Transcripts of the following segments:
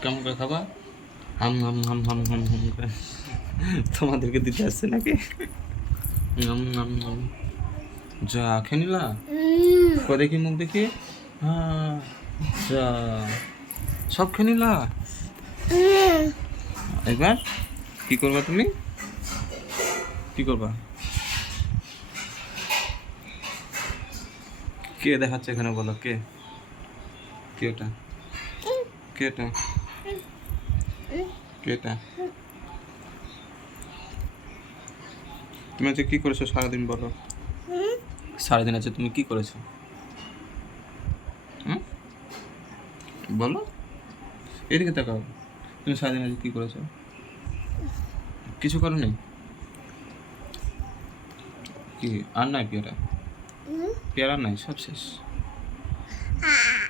কেমন করে খাবা? হাম হাম হাম হাম হাম হাম করে তোমাদেরকে দিতে আসছে নাকি? হাম হাম হাম। যা খেয়ে নিলা? কই দেখি, মুখ দেখি। হ্যাঁ, যা সব খেয়ে নিলা। এবার কি করবা তুমি? কি করবা? কে দেখাচ্ছে এখানে, বলো কে? কে ওটা? কে এটা? কে এটা? তুমি আজকে কি করেছো সারাদিন, বলো? সারাদিন আছে তুমি কি করেছো? হুম, বলো। এদিকে তাকাও। তুমি সারাদিন আজকে কি করেছো? কিছু করো নি? কি আর নাই পেয়ারা? পেয়ারা নাই, সব শেষ।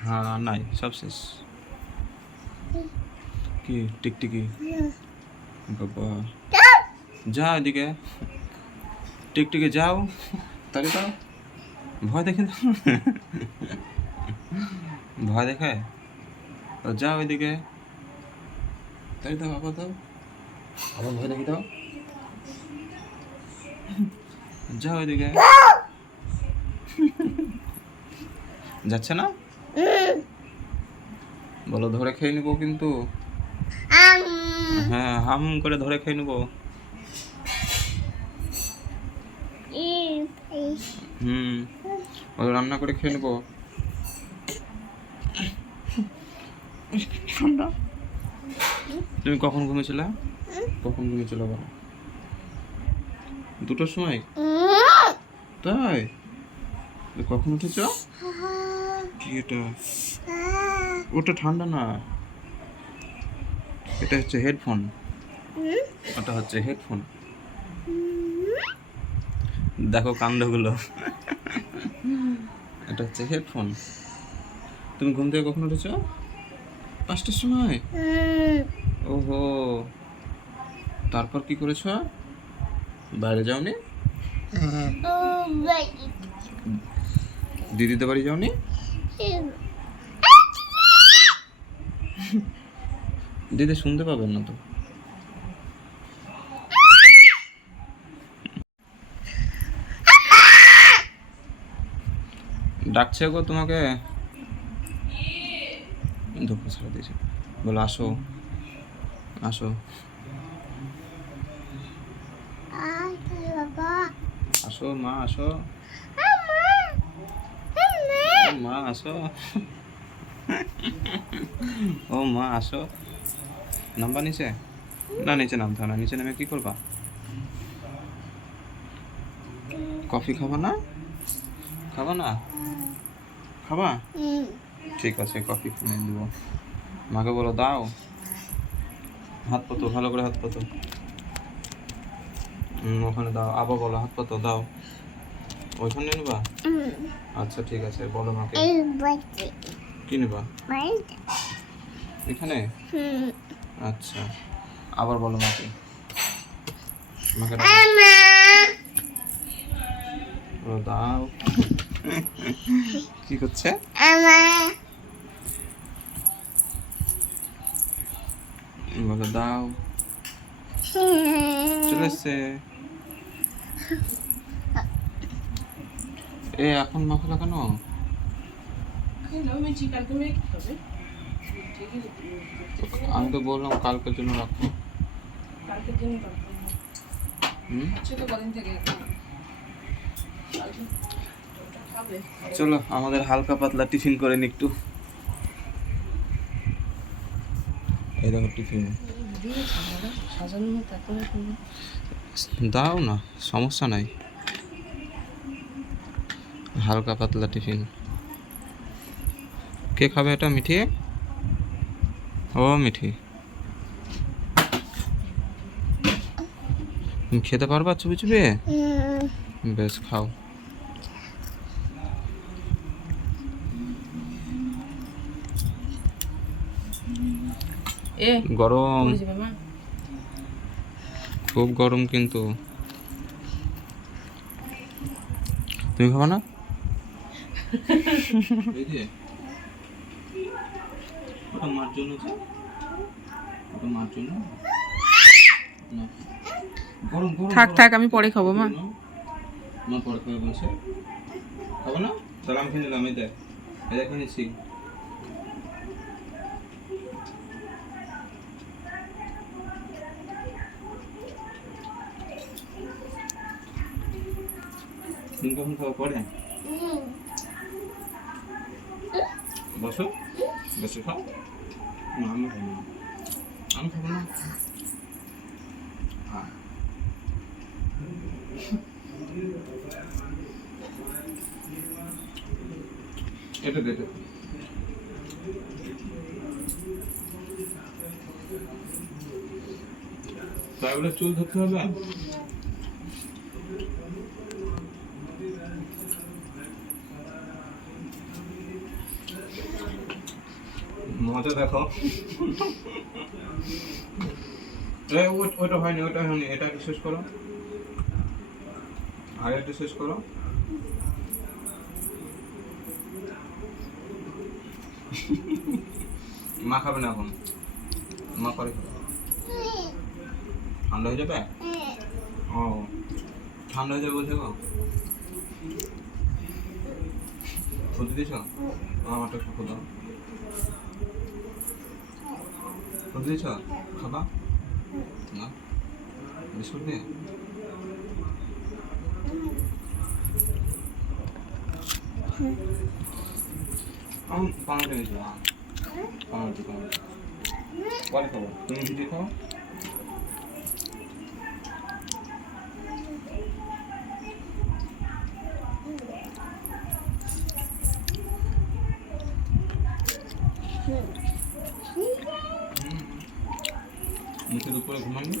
হ্যাঁ, আর নাই, সব শেষ। কি টিকটিকি? বাবা, যাও এদিকে। টিকটিকি যাও, তাড়ি দাও। ভয় দেখে দাও। ভয় দেখায়? যাও এদিকে, তাই দাও, আবার দাও, আবার ভয় দেখে দাও। যাও এদিকে। যাচ্ছে না? বলো ধরে খেয়ে নিবো কিন্তু। হ্যাঁ, হাম করে ধরে খেয়ে নিবো। বলো রান্না করে খেয়ে নিবো। তুমি কখন ঘুমিয়েছিলে? কখন ঘুমিয়েছিলে বলো? 2টার সময়? তাই? কখন উঠেছ? কি এটা? ওটা ঠান্ডা না, এটা হচ্ছে হেডফোন। ওটা হচ্ছে হেডফোন। দেখো কাণ্ডগুলো। এটা হচ্ছে হেডফোন। তুমি ঘুম থেকে কখন উঠেছ? 5টার সময়? ওহো, তারপর কি করেছ? বাইরে যাওনি? দিদিদের বাড়ি যাওনি? দিদি শুনতে পাবেন না তো। ডাকছে গো তোমাকে। ধোপা ছেড়ে দিয়েছে। বলো আসো, আসো, আসো মা, আসো মা, আসো। ও মা আসো। নামবা নিচে? না, নিচে নামতে হবে না। নিচে নেমে কি করবা? কফি খাবা না? খাবা না? খাবা? ঠিক আছে, কফি কিনে দিব। মাকে বলো দাও। হাত পাতো, ভালো করে হাত পাতো। ওখানে দাও। আবার বলো হাত পাতো, দাও। ওইখানে নিবা? আচ্ছা ঠিক আছে, বলো মাকে। কি নিবা? এখানে? আচ্ছা, আবার বলো মাকে। মাকে বলো দাও। কি করছে? বলো দাও। চলে এসছে। এ এখন মাখলা কেন? আমি তো বললাম কালকের জন্য রাখো। চলো আমাদের হালকা পাতলা টিফিন করে নি একটু। এই দেখো টিফিন। দাও না, সমস্যা নাই। হালকা পাতলা টিফিন। কে খাবে এটা? মিঠি? ও মিঠি, তুমি খেতে পারবা চুপি চুপি? বেশ, খাও। গরম, খুব গরম কিন্তু। তুমি খাবা না? ওটা মার জন্য ওটা মার জন্য না, গরম গরম থাক থাক, আমি পরে খাবো মা। মা পরে খাবে বলছে, খাবো না? তাহলে আমি খেয়ে নিলাম, এই দেখ, এই দেখ নিচ্ছি। তুমি কখন খাওয়া পরে? বসো, বসে খাও। না আমি খাবো না, আমি খাবো না। হ্যাঁ এটা দে, এটা তাই বলে চুল ধরতে হবে? মজা দেখো। ওইটা হয়নি, ওইটা হয়নি, এটা একটু শেষ করো, আর একটু শেষ করো। মা খাবে না এখন, মা পরে খাবে। ঠান্ডা হয়ে যাবে? ও ঠান্ডা হয়ে যাবে বলছে গো। খুঁজে দিয়েছ? আমারটা একটু খুঁজো। খুঁজে দিয়েছ? খাবা না? বিস্কুট দিয়ে? আমি পাউরুটি নিয়েছিলাম, পাউরুটি পরে খাবো, তুমি ভিজে খাও। মুখের উপরে ঘুমানো,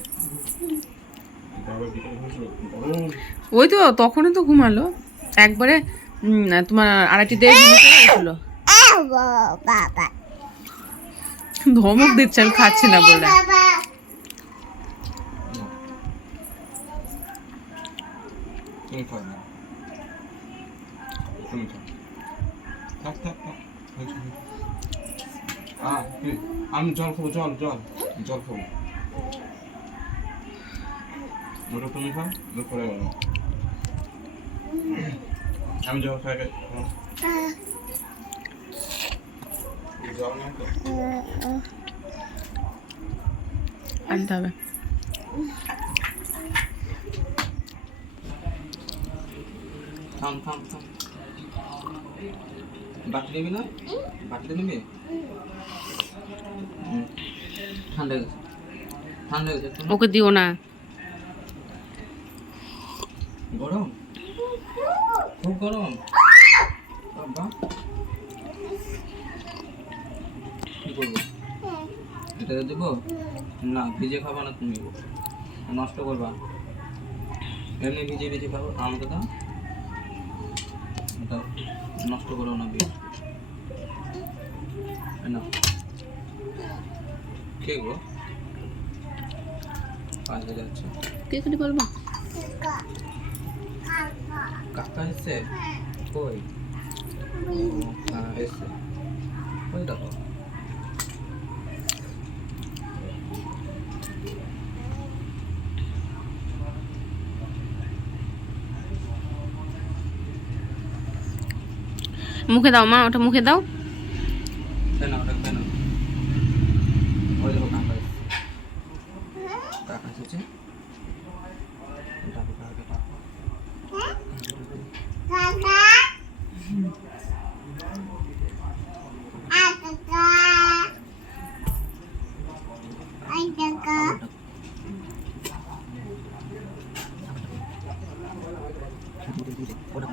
ওই তো তখনই তো ঘুমালো একবারে, তোমার 2:30 ঘুমিয়েছিল। ধমক দিচ্ছে আমি খাচ্ছি না বলে। তুমি খাও না, তুমি খাও, থাক থাক থাক। আমি জল খাবো, জল জল জল খাবো। ওটা তুমি খাও, দুপুরে গেল আমি জল খাই। জল নেই তো আনতে হবে। থাম থাম থাম, বাটি নেবি না? বাটিতে নেবি? ঠান্ডা গেছে, ঠান্ডা গেছে। ওকে দিও না, গরম, খুব গরম। বাবা কি করবো, এটাকে দেবো না? ভিজে খাবা না তুমি, নষ্ট করবা। এমনি ভিজে ভিজে খাবো, আমাকে দাও, দাও, নষ্ট করো না বিয়ে না। কে গো কাজে যাচ্ছে? কে করে বলবো? কাকা এসছে? কই? হ্যাঁ এসছে, ওই দেখো। মুখে দাও মা, ওটা মুখে দাও। কেন ওটা কেন? ওই দেখো কাকা এসছে, কাকা এসেছে। ডাকো কাকাকে, ডাকো। ওটা